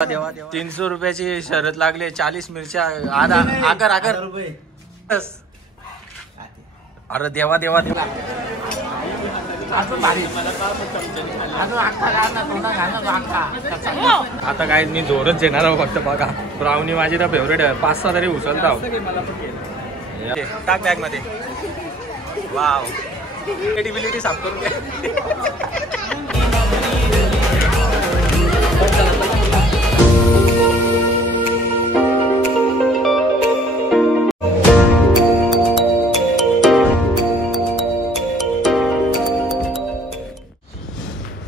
देवा 300 रुपयाची शरद लागले. 40 मिरच्या आकर आकर रुपये. अरे देवा देवा देवा. आता काय मी जोरच येणार आहो फक्त बघा. ब्राउनी माझी तर फेवरेट आहे. 5-6 तरी उचलता. टाक बॅग मध्ये. वाव क्रिएटिव्हिटी साफ करून घ्या.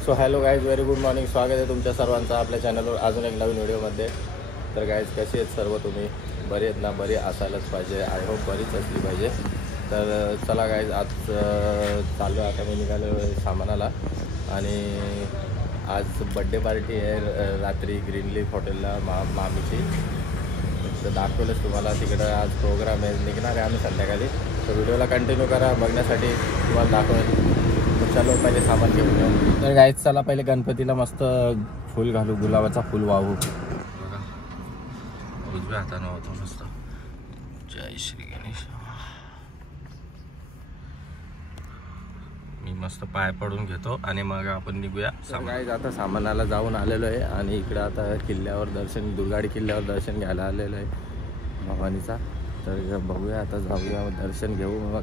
So hello guys, very good morning. स्वागत आहे तुमच्या सर्वांचं आपल्या चॅनलवर अजून एक नवीन व्हिडिओमध्ये. तर गाईज कसे आहेत सर्व तुम्ही? बरे आहेत ना? बरे असायलाच पाहिजे. आय होप बरीच असली पाहिजे. तर चला गाईज, आज चालू आता मी निघालो सामानाला आणि आज बड्डे पार्टी आहे रात्री ग्रीन लीफ हॉटेलला मामीची. तर दाखवलंच तुम्हाला तिकडं आज प्रोग्राम आहे. निघणार आहे आम्ही संध्याकाळी. तर व्हिडिओला कंटिन्यू करा बघण्यासाठी. तुम्हाला दाखवेल. चलो पहिले सामान घेऊन येऊ. तर गाईज चला पहिले गणपतीला मस्त फुल घालू. गुलाबाचा फुल वाहू. बघा उजव्या हातानं होतो मस्त. जय श्री गणेश. मी मस्त पाय पडून घेतो आणि मग आपण निघूया. गाईज आता सामानाला जाऊन आलेलो आहे आणि इकडं आता किल्ल्यावर दर्शन, दुर्गाडी किल्ल्यावर दर्शन घ्यायला आलेलो आहे भवानीचा. तर बघूया आता, जाऊया दर्शन घेऊ. मग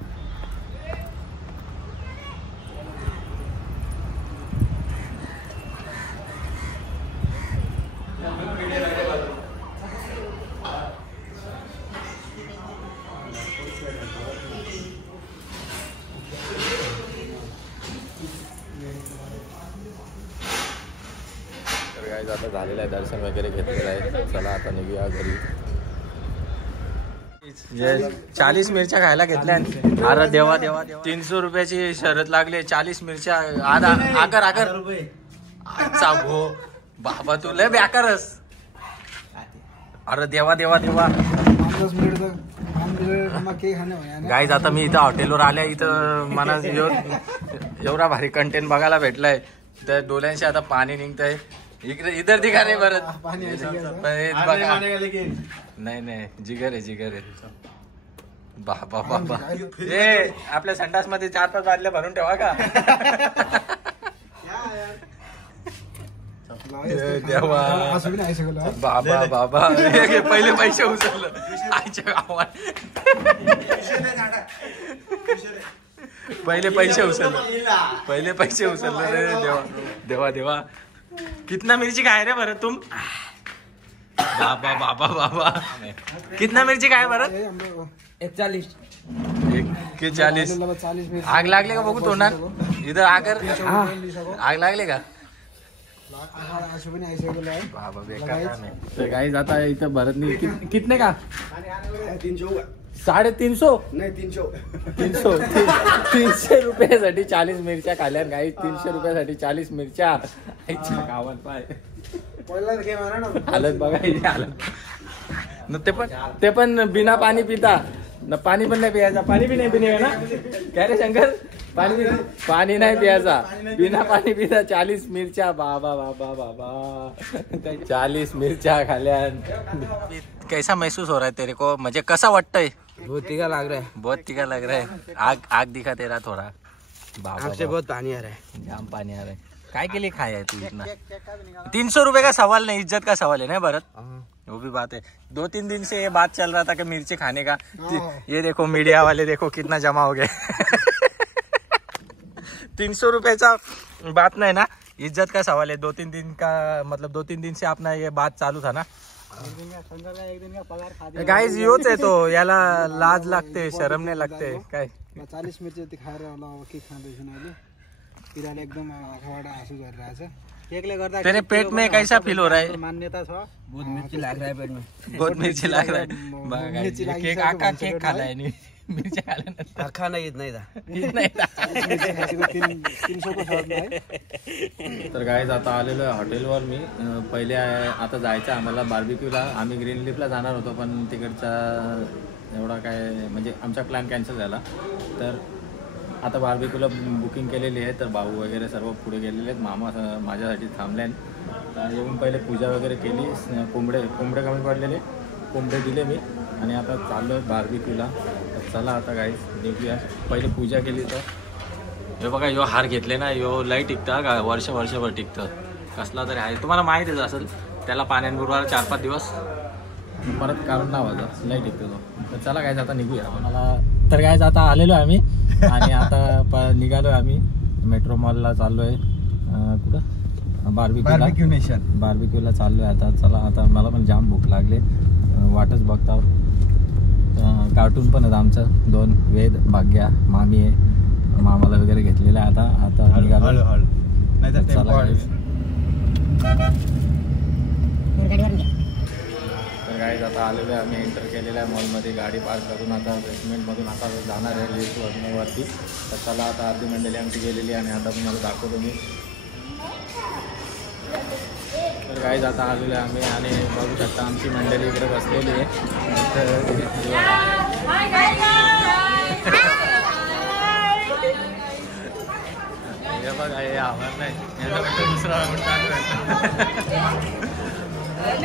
आता झालेलं आहे, दर्शन वगैरे घेतलेलं आहे. चला आता निघूया घरी. 40 मिरच्या खायला घेतल्या. अरे देवा देवा. 300 रुपयाची शरद लागले. 40 मिरच्या आकर आकर रुपये. अच्छा भो बाबा तुला बेकारस. अरे देवा देवा देवा. गाईज आता मी इथं हॉटेलवर आल्या. इथं मला एवढा भारी कंटेंट बघायला भेटलाय. तर डोळ्यांशी आता पाणी निघतंय. इधर दिखा रे भरत. नाही नाही जिगर आहे, जिगर आहे. बाबा बाबा हे आपल्या संडास मध्ये 4-5 बादल्या भरून ठेवा का. देवा बाबा बाबा. पहिले पैसे उचललं आईच्या गावात. पहिले पैसे उचललं रे देवा देवा देवा. कितना मिर्ची खाए रे भरत तुम? बाबा बाबा बाबा. कितना मिर्ची खाए भरत? 41 आग लागले का बघू तोंडात. इधर आकर आग लागले का? बाबा बेकार काम आहे. तर गाईज आता इथं भरतनी कितने का? 350 नाही 300 रुपयासाठी 40 मिरच्या खाल्या. गाई 300 रुपयासाठी 40 मिरच्या. गावात पाय हालत बघा हालत. ते पण बिना पाणी पिता न. पाणी पण नाही पियायचा. पाणी बी नाही पिणे ना काय रे शंकर? पाणी नाही पियायचा. बिना पाणी पिता 40 मिरच्या. बाबा बाबा बाबा. 40 मिरच्या खाल्या. कैसा महसूस हो रहा है तेरे को? म्हणजे कसा वाटतंय? बहुत तीखा लग रहा है. बहुत तीखा लग रहा है. आग दिखा तेरा थोड़ा. बाबा से बहुत पानी आ रहा है. जाम पानी आ रहा है. काय के लिए खाया है तू इतना? 300 रुपए का सवाल नहीं, इज्जत का सवाल है ना भरत. वो भी बात है. 2-3 दिन से ये बात चल रहा था कि मिर्ची खाने का. ये देखो मीडिया वाले देखो कितना जमा हो गए. 300 रुपएचा बात नहीं ना, इज्जत का सवाल है. 2-3 दिन का मतलब 2-3 दिन से अपना ये बात चालू था ना. गाइस योच आहे तो. याला लाज लागते, शरम नाही लागते काय. 40 मिरची एकदम तेरे पेट में कैसा फील हो रहा है? मान्यता छ. बहुत मिर्ची लग रहा है पेट में. बहुत मिर्ची लग रहा है. केक आका केक खाला है नहीं मिरच्या खाल्या. खाना येत नाही. तर गाईज आता आलेलो आहे हॉटेलवर मी. पहिले आता जायचं आम्हाला बार्बिक्यूला. आम्ही ग्रीन लीफला जाणार होतो पण तिकडचा एवढा काय म्हणजे आमचा प्लॅन कॅन्सल झाला. तर आता बार्बिक्यूला बुकिंग केलेली आहे. तर भाऊ वगैरे सर्व पुढे गेलेले आहेत. मामा माझ्यासाठी थांबले. येऊन पहिले पूजा वगैरे केली. कोंबडे कमी पडलेले, कोंबडे दिले मी आणि आता चाललो आहे बार्बिक्यूला. तर चला आता गाईस निघूया. पहिले पूजा केली तर हे बघा, यो हार घेतले ना, यो लई टिकतं का, वर्षभर टिकतं. कसला तरी आहे, तुम्हाला माहितीच असेल. त्याला पाण्याबरोबर 4-5 दिवस परत काढून लावायचा, लई टिकतो तो. तर चला गाईज आता निघूया. तर गाईज आता आलेलो आहे आम्ही आणि आता निघालो आहे आम्ही मेट्रो मॉलला चाललो आहे. कुठं बार्बिक्यूला चाललो आहे आता. चला आता मला पण जाम भूक लागले, वाटच बघता. कार्टून पण आहेत आमचं 2 वेद भाग्या मामी आहे, मामाला वगैरे घेतलेलं आहे. आता निघालो. चला तर गाईज आता आलेलो आहे आम्ही, एंटर केलेलं आहे मॉलमध्ये. गाडी पार्क करून आता बेसमेंटमधून आता जाणार आहे लिफ्टवरती. तर चला आता अर्धी मंडळी आमची गेलेली आणि आता तुम्हाला दाखवतो मी. तर गाईज आता आलेलो आहे आम्ही आणि बघू शकता आमची मंडळी इकडे बसलेली आहे. हे बघा, हे आवाज नाही, याच्यानंतर दुसरा राऊंड चालू आहे.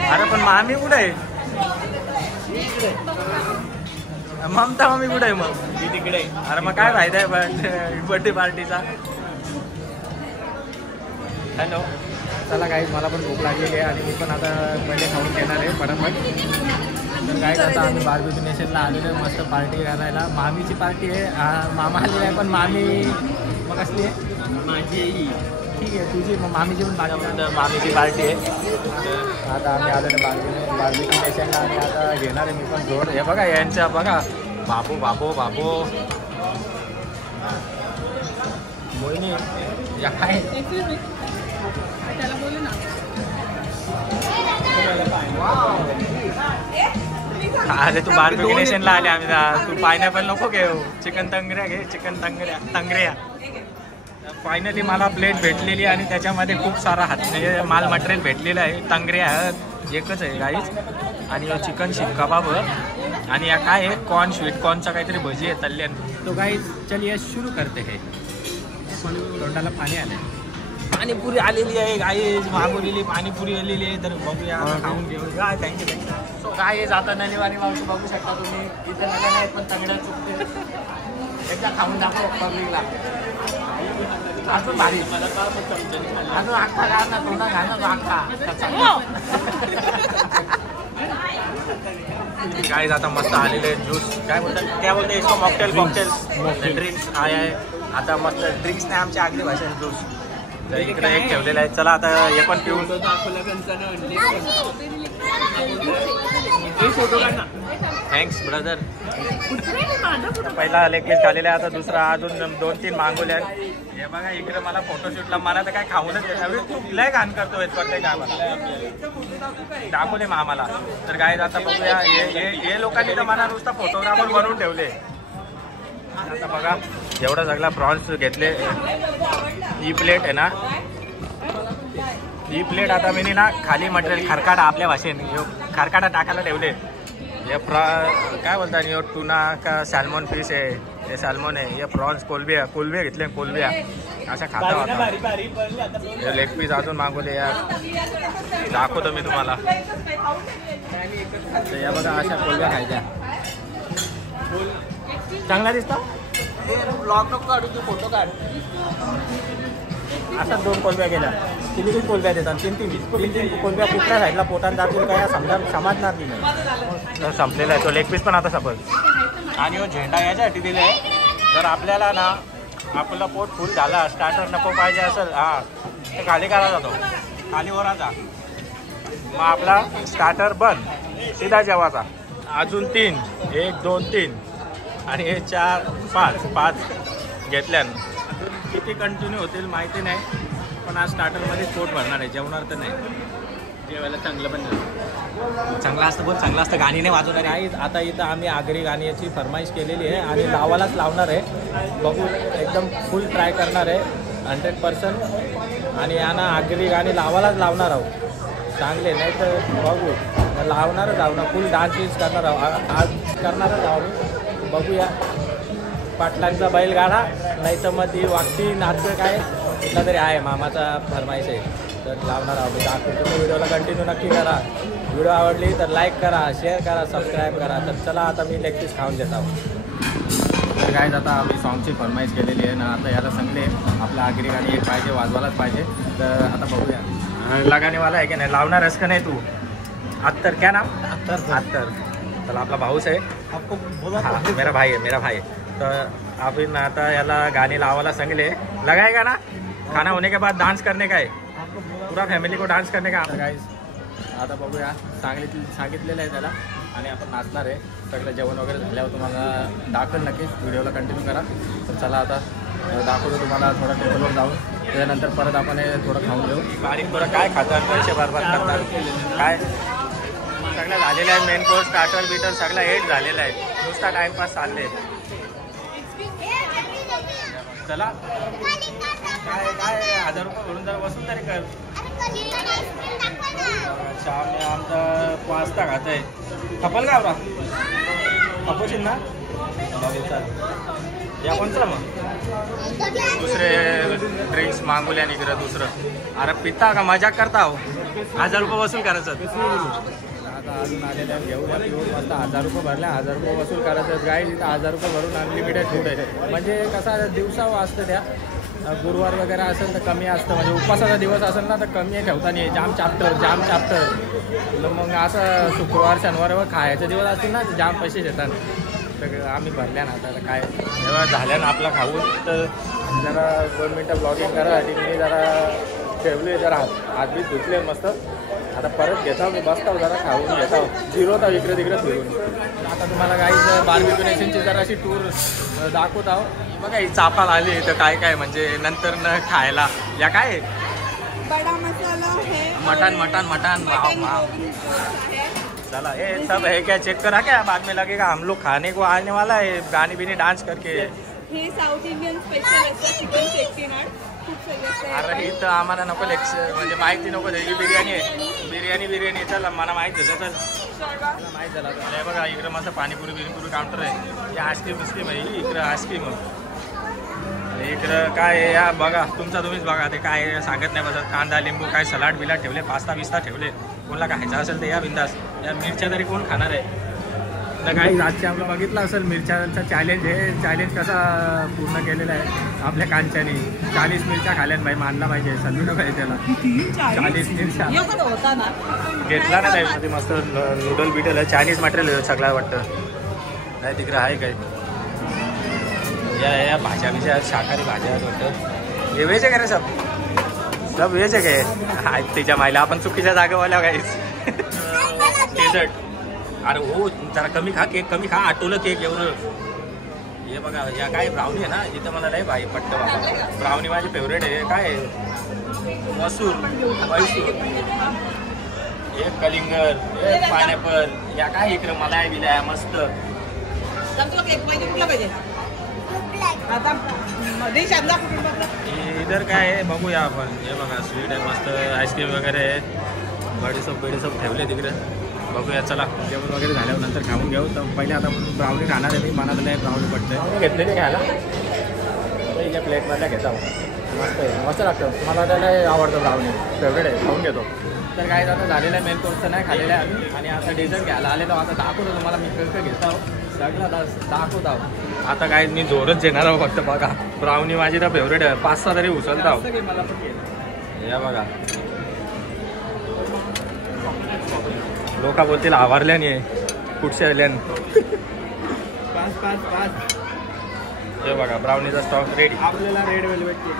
अरे पण मामी कुठे आहे? ममता मामी कुठे आहे? मग ती तिकडे. अरे मग काय फायदा आहे बर्थडे पार्टीचा? हॅलो. चला गाईज मला पण भूक लागलेली आहे आणि मी पण आता पहिले खाऊन घेणार आहे फटाफट. तर गाईज आता आम्ही बार्बिक्यू नेशनला आलेलो आहे मस्त पार्टी करायला. मामीची पार्टी आहे, मामा आलेला आहे पण मामी मग कसली आहे? माझी. ठीक आहे, तुझी मग मामीची पण पार्टी. मामीची पार्टी आहे. आता आम्ही आलेलो बार्बिक्यू नेशनला आणि आता घेणार आहे मी पण जोड. हे बघा यांच्या बघा, बाबू मोहिनी या काय. अरे तू बार्बिक्यू नेशनला आले आम्ही, तू पायनॅपल नको घेऊ, चिकन तंगऱ्या घे, चिकन तंगऱ्या. फायनली मला प्लेट भेटलेली आणि त्याच्यामध्ये खूप सारा माल मटेरियल भेटलेलं आहे. तंगऱ्या एकच आहे गाईज आणि चिकन शीख कबाब आणि या काय आहे कॉर्न, स्वीट कॉर्नचा काहीतरी भजी आहे तल्यान. तो गाईज चलिए सुरू करते है. तोंडाला पाणी आले. पाणीपुरी आलेली आहे गाईज, मागवलेली पाणीपुरी आलेली आहे. तर बघूया, खाऊन घेऊ. काय थँक्यू. सो गाईज आता नलीवाली मावशी बघू शकता तुम्ही, इथे नल्या नाहीत पण तंगड्या चुकते. एकदा खाऊन दाखव पब्लिकला. अजून भारी, अजून अख्खा घाल ना, तोंडा घाल ना तो अख्खा. गाईज आता मस्त आलेले ज्यूस, काय बोलते इसको मॉकटेल ड्रिंक्स आहे. आता मस्त ड्रिंक्स नाही आमच्या आगरी भाषेत ज्यूस. तर इकडे एक ठेवलेलं आहे. चला आता हे पण पिऊन. Thanks brother. पहिला लेग पीस खालेला आहे, आता दुसरा अजून 2-3 मागवले आहेत. हे बघा इकडे मला फोटोशूटला मला तर काय खाऊनच देत. तू लय घाण करतोय प्रत्येक आम्हाला दाखवले मग आम्हाला. तर काय आता बघूया, हे लोकांनी तर मला नुसता फोटोग्राफर बनवून ठेवले. आता बघा एवढा सगळा प्रॉन्स घेतले. ही प्लेट आहे ना, ही प्लेट आता मी ना खाली मटेरियल खरकाटा, आपल्या भाषेने खरकाटा टाकायला ठेवले. हे काय बोलतात, हे टुना का सॅल्मॉन फिश आहे, हे सॅल्मॉन आहे. हे प्रॉन्स कोलबे घेतले, कोलब्या अशा खाता होता. हे लेग पीस अजून मागवले यार, दाखवतो मी तुम्हाला. तर या बघा अशा कोलब्या खायच्या, चांगला दिसता. ब्लॉग नको काढू, तू फोटो काढ. अशा 2 कोलब्या गेल्या, 3 कोलब्या देतात. 3 कोलब्या कुठल्या साईडला पोटात जातील काय समजणार नाही. संपलेला आहे तो लेग पीस पण आता सफल. आणि हो झेंडा याच्यासाठी दिले आहे, जर आपल्याला ना आपलं पोट फुल झाला, स्टार्टर नको पाहिजे असेल, हा ते खाली करा जातो, खाली वराचा. मग आपला स्टार्टर बंद, सीधा जेवाचा. अजून 3, 1, 2, 3 आणि हे 4, 5 घेतल्यानं किती कंटिन्यू होतील माहिती नाही, पण आज स्टार्टरमध्ये पोट भरणार आहे, जेवणार तर नाही. जेवायला चांगलं पण चांगलं असतं, पण चांगलं असतं. गाणी नाही वाजवणार आहे. आता इथं आम्ही आगरी गाण्याची फरमाईश केलेली आहे आणि लावायलाच लावणार आहे. बघू, एकदम फुल ट्राय करणार आहे 100%. आणि यांना आगरी गाणी लावायलाच लावणार आहोत चांगले, नाही तर बघू लावणारच आहो ना, फुल डान्स बीन्स करणार आहोत आज, करणारच आहोत. बघूया, पाटलांचा बैलगाडा नाही तर मग ती वागती नाच काय कुठला तरी आहे, मामाचा फरमाईश आहे. तर लावणार आहोत मी दाखवून. तुम्ही व्हिडिओला कंटिन्यू नक्की करा. व्हिडिओ आवडली तर लाईक करा, शेअर करा, सबस्क्राईब करा. तर चला आता मी लेग पीस खाऊन घेत आहोत. तर काय आता आम्ही सॉन्गची फरमाईश केलेली आहे ना. आता याला सांगले आपल्या आगरी गाणी एक पाहिजे, वाजवायलाच पाहिजे. तर आता बघूया लगानेवाला आहे की नाही, लावणार आहेस का नाही तू? अत्तर क्या नाम? अत्तर. चला आपला भाऊच आहे. हाँ मेरा भाई है. तर आपण आता याला गाणी लावायला सांगले. लगाएगा ना? खाना होने के बाद डांस करने का है, पूरा फॅमिली को डान्स करने का. गाईज आता बघूया, सांगितलेलं आहे त्याला आणि आपण नाचणार आहे. सगळं जेवण वगैरे झाल्यावर तुम्हाला दाखवेल नक्कीच. व्हिडिओला कंटिन्यू करा. तर चला आता दाखवतो तुम्हाला थोडं टेबलवर जाऊन. त्याच्यानंतर परत आपण हे थोडं खाऊन घेऊ. बारीक बरं काय खातात, पैसे बरबाद करतात काय. सगळं झालेलं आहे. मेन कोर्स, स्टार्टर बिटर सगळं एड झालेलं आहे. नुसता टाइमपास चालले. चला काय 1000 रुपये भरून जर वसूल तरी कर. अच्छा आम्ही आमचा पास्ता खात आहे. खपल का बरा खपोशील ना? या कोणतं मग दुसरे ड्रिंक्स मागवल्या इकडं दुसरं. अरे पिता का मजाक करता हो. 1000 रुपये वसूल करायचं. आता अजून आलेल्या घेऊया पिऊन मस्त 1000 रुपये भरल्या. 1000 रुपये वसूल करायचं. गाय तिथं 1000 रुपये भरून अनलिमिटेड फूड आहे. म्हणजे कसा दिवसावर असतं त्या. गुरुवार वगैरे असेल तर कमी असतं. म्हणजे उपवासाचा दिवस असेल ना तर कमी ठेवता नाही. जाम चाप्टर. मग असं शुक्रवार शनिवार खायचे दिवस असतील ना तर जाम पैसे देतात. तर आम्ही भरल्या ना आता काय जेव्हा झाल्या ना आपला खाऊन. तर जरा 2 मिनटं ब्लॉगिंग करासाठी मी जरा ठेवले. जरा हातबीत धुतले मस्त. आता परत घेतो मी बसतो जरा खाऊन घेतो. जिरवतो इकडे तिकडे फिरून. आता तुम्हाला काही बार्बेक्यू नेशनची जराशी टूर दाखवत आहो. बघा ही चापाला आली तर काय काय म्हणजे नंतर न खायला. या काय बड़ा मसाला है, मटन वाव. चला ये सब है क्या, चेक करा क्या, बाद में लगेगा हम लोग खाने को आने वाला है गानी बिनी डांस करके. हे साऊथ इंडियन स्पेशल असतं चिकन चेट्टीनाड. खूप सगळं अरे ही तर आम्हाला नको म्हणजे माहिती नको. ही बिर्याणी आहे. बिर्याणी चला मला माहिती झालं. चल माहीत झालं. हे बघा इकडं मस्त पाणीपुरी काउंटर आहे. हे आईस्क्रीम आहे. इकडं आईस्क्रीम. इकडं काय या बघा तुम्हीच बघा. ते काय सांगत नाही बसत. कांदा लिंबू काय सलाड बिलाड ठेवले. पास्ता ठेवले. कोणाला खायचं असेल तर या बिंदास. या मिरच्या तरी कोण खाणार आहे. तर काही आजचे आपलं बघितलं असेल मिरच्याचा चॅलेंज. हे चॅलेंज कसा पूर्ण केलेला आहे आपल्या कांच्यानी. 40 मिरच्या खाल्यान भाई मानला पाहिजे. सल्यूट पाहिजे त्याला. 40 मिरच्या घेतला ना त्यामध्ये. मस्त नूडल बिटल आहे. चायनीज मटेरियल सगळं वाटतं. नाही तिकडे आहे काय या भाज्या बिज्या शाकाहारी भाज्या वाटतं. हे व्हेज आहे का रे सब व्हेज आहे काय. त्याच्या मायला आपण चुकीच्या जागेवाल्या काहीच. डेझर्ट. अरे हो जरा कमी खा. केक कमी खा. आटवलं केक एवढं. हे बघा या काय ब्राउनी आहे ना. इथं मला नाही भाई पट्ट बाबा. ब्राउनी माझी फेवरेट आहे. काय मैसूर एक कलिंगर एक पायनॅपल. या काय इकडं मलाई बिलाय मस्त. इधर काय आहे बघूया आपण. हे बघा स्वीट आहे मस्त. आईस्क्रीम वगैरे आहे. बडीसोप ठेवले तिकडे. बघूया चला. जेवण वगैरे झाल्यावर नंतर खाऊन घेऊ. तर पहिले आता ब्राउनी खाणार आहे मी. मनात नाही ब्राउनी पडतं. घेतलेली घ्यायला या प्लेटमधल्या घेता. मस्त लागतं. मला त्याला आवडतं ब्राउनी. फेवरेट आहे. खाऊन घेतो. तर काय आता झालेलं आहे. मेन कोर्स नाही खाल्लेलं आहे आम्ही. आणि आता डेझर्ट घ्यायला आलेलो. आता दाखवतो तुम्हाला मी कसं घेत आहो. सगळं दाखवत आहो. आता काय मी जोरच येणार आहो फक्त. बघा ब्राउनी माझी तर फेवरेट आहे. 5-6 तरी उचलत आहो. मला पण या बघा लोक बोलतील आवारल्याने कुठच्या आल्यान. 5 हे बघा ब्राउनीचा स्टॉक रेडी. आपल्याला रेड वेल्वेट केक.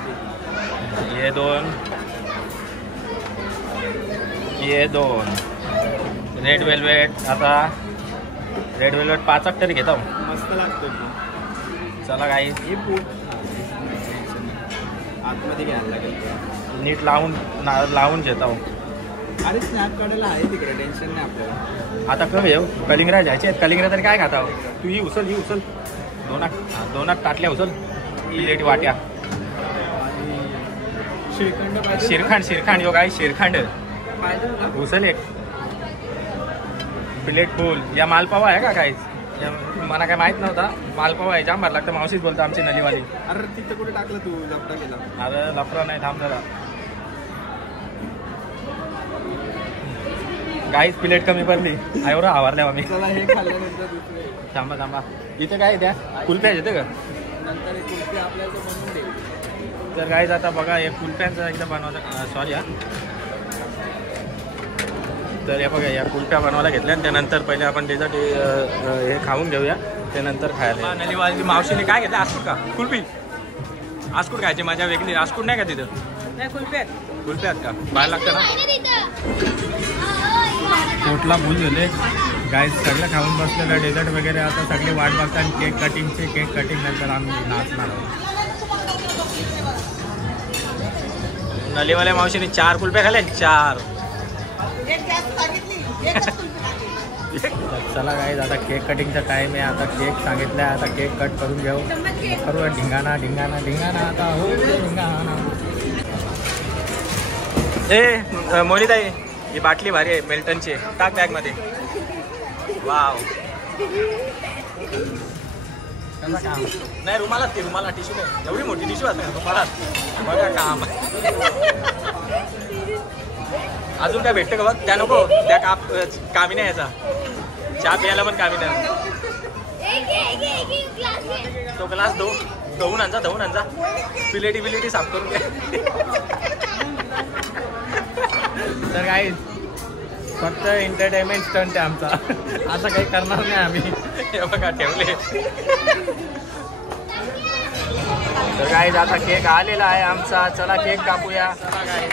ये दोन रेड वेल्वेट. आता रेड वेल्वेट 5 तरी घेतो. मस्त लागतो. चला काही आतमध्ये घ्यायला लागेल. नीट लावून घेतो. अरे स्नॅप काढायला आहे तिकडे. टेन्शन नाही आपल्याला. आता कमी येऊ. कलिंगरा जायचे आहेत. कलिंगरा तरी काय खाता. तू ही उचल. दोनात ताटल्या उचल. प्लेट वाट्या. श्रीखंड यो काय श्रीखंड उचल. एक प्लेट फुल. या मालपावा आहे का काय. मला काय माहित नव्हता. मालपावा आहे. जाम भर लागतं. मावशीच बोलतो आमची नलीवाली. अरे तिथं कुठे टाकलं तू. लफडा केला. अरे लफडा नाही. थांब जरा. काहीच प्लेट कमी पडली आयवर आवारल्या आम्ही. चला हे खाल्ल्यानंतर दुसरे थांबा थांबा इथे काय द्या कुल्फ्या येते का. नंतर एक कुल्फी आपल्याला बनवून दे. तर काहीच आता बघा हे कुल्फ्यांचा एकदा बनवायचा सॉरी हा. तर या बघा या कुल्फ्या बनवायला घेतल्या आणि त्यानंतर पहिले आपण डेझर्ट हे खाऊन घेऊया त्यानंतर खायला. नलीवाली मावशीने काय घेतलं आस्कुट का कुल्फी. आस्कुट खायची मजा वेगळी. आस्कुट नाही का तिथं. नाही कुल्फ्यात. कुल्फ्यात का बाहेर लागतं ना. पोटला भूल झाले गाय सगळं खाऊन बसलेलं डेझर्ट वगैरे आता सगळे वाट बघतात. केक कटिंगचे केक कटिंग नंतर आम्ही नाचणार आहोत. नलीवाल्या मावशीने 4 कुल्फ्या खाल्ल्या 4. चला गाईज आता केक कटिंगचा टाईम आहे. आता केक सांगितलं आता केक कट करून घेऊ. करूया ढिंगाणा ढिंगाणा ढिंगाणा आता हो ढिंगाणा. ए मोनिताई ही बाटली भारी आहे मिल्टनची टाक बॅगमध्ये. वाव नाही रुमाला ती रुमाला टिश्यू नाही एवढी मोठी टिश्यू असते परत बघा काम. अजून काय भेटतं का बघ त्या नको त्या कामी नाही याचा चहा प्यायला पण कामी नाही. तो ग्लास धुवून आणजा प्लेटी साफ करून घ्या. तर काही फक्त एंटरटेनमेंट स्टंट आहे आमचा. असं काही करणार नाही आम्ही. हे बघा ठेवले. तर काही आता केक आलेला आहे आमचा. चला केक कापूया. चला काय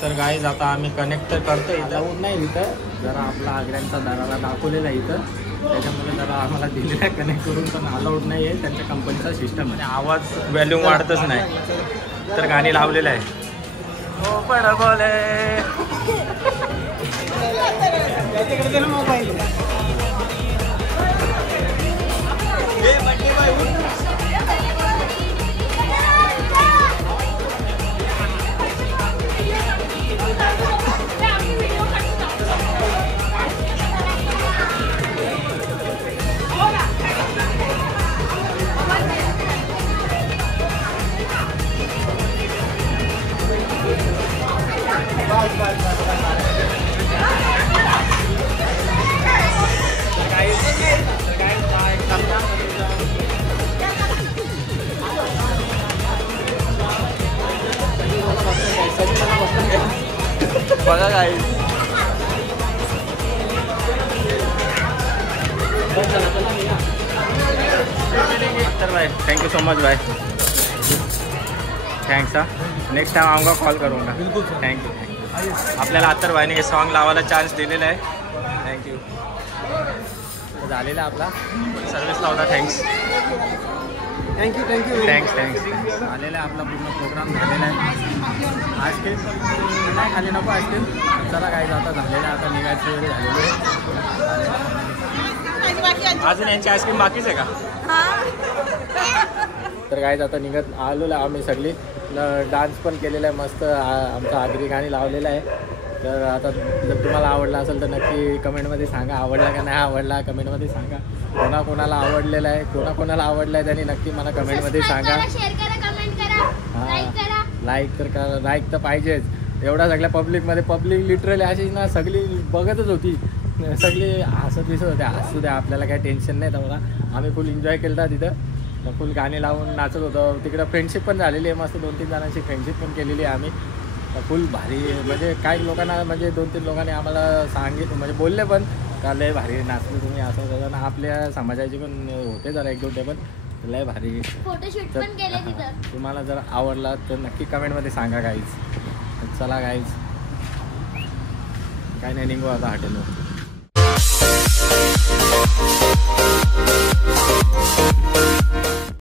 तर गाईज आता आम्ही कनेक्ट करतो. इथं नाही इथं जरा आपला आग्र्यांचा दराला दाखवलेला आहे इथं त्याच्यामुळे जरा आम्हाला दिलेला आहे कनेक्ट करून पण अलाउड नाही आहे. त्यांच्या कंपनीचा सिस्टम आहे. आवाज व्हॅल्यूम वाढतच नाही तर गाणी लावलेलं आहे. हो पण बोले बघा काय तर भाई थैंक यू सो मच भाई. थँक्स हा. नेक्स्ट टाइम आऊंगा कॉल करूंगा. बिल्कुल थँक्यू. आपल्याला अत्तर भाईने सॉन्ग लावायला चान्स दिलेला आहे. थँक्यू. झालेला आपला सर्विस लावला. Thanks thanks. आलेला आपला पूर्ण प्रोग्राम झालेला आहे. आईस्क्रीम नाही खाली नको आईस्क्रीम. चला काय आता झालेलं आता निघायची वेळ झालेली आहे. अजून यांची आईस्क्रीम बाकीच आहे का. तर काय आता निघत आलेलो आहे आम्ही सगळी. डान्स पण केलेला आहे मस्त. आमचा आगरी गाणी लावलेला आहे. तर आता जर तुम्हाला आवडला असेल तर नक्की कमेंटमध्ये सांगा. आवडला का नाही आवडला कमेंटमध्ये सांगा. कोणाकोणाला आवडलेला आहे कोणाकोणाला आवडला आहे त्यांनी नक्की मला कमेंटमध्ये सांगा. लाईक तर पाहिजेच. एवढा सगळ्या पब्लिकमध्ये पब्लिक लिटरली अशी ना सगळी बघतच होती. सगळी हसत दिसत होते. हसू द्या आपल्याला काही टेन्शन नाही. तेव्हा आम्ही फुल एन्जॉय केलं होता तिथं. फुल गाणी लावून नाचत होतो. तिकडं फ्रेंडशिप पण झालेली आहे मस्त. 2-3 जणांची फ्रेंडशिप पण केलेली आहे आम्ही. फुल भारी म्हणजे काही लोकांना म्हणजे 2-3 लोकांनी आम्हाला सांगितलं म्हणजे बोलले पण का लय भारी नाचले तुम्ही असं तसं. आपल्या समाजाचे पण होते जरा 1-2 पण लय भारी फोटोशूट पण केले तिथं. तुम्हाला जर आवडला तर नक्की कमेंटमध्ये सांगा गाईज. चला गाईज काय नाही निघू आता हॉटेलवर.